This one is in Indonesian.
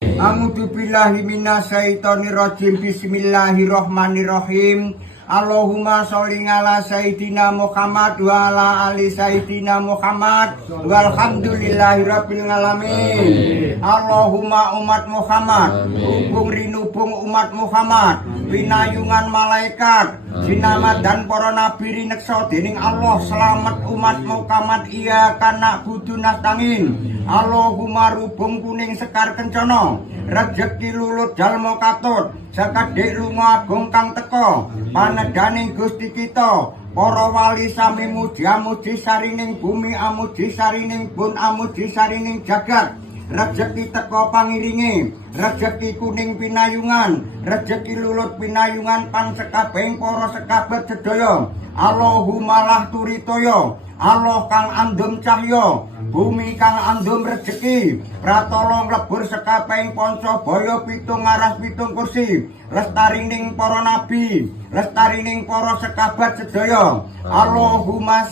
A'udzu billahi minasyaitonir rajim. Bismillahirrahmanirrahim. Allahumma sholli ala sayyidina Muhammad wa ala ali sayyidina Muhammad walhamdulillahi rabbil alamin. Allahumma umat Muhammad, hubung rinubung umat Muhammad, pinayungan malaikat, sinamat dan para nabi rineksa dening Allah, selamat umat Muhammad iya kana kudu nastangin. Allahumma rubung kuning sekar kencana, rejeki lulut dalma katut, sakadhik lunga agung kang teka, panedaning Gusti kita, para wali sami muji-muji sarining bumi, amuji sarining bun, amuji sarining jagat. Rejeki teka pangiringe, rejeki kuning pinayungan, rejeki lulut pinayungan pan sekabehing para sekabat sedaya. Allahumma lah turitoyo, Allah kang andum cahya, bumi kang andum rejeki, pratolong lebur sekabehing panca baya pitung aras pitung kursi, lestarining para nabi, lestarining para sekabat sedaya. Allahumma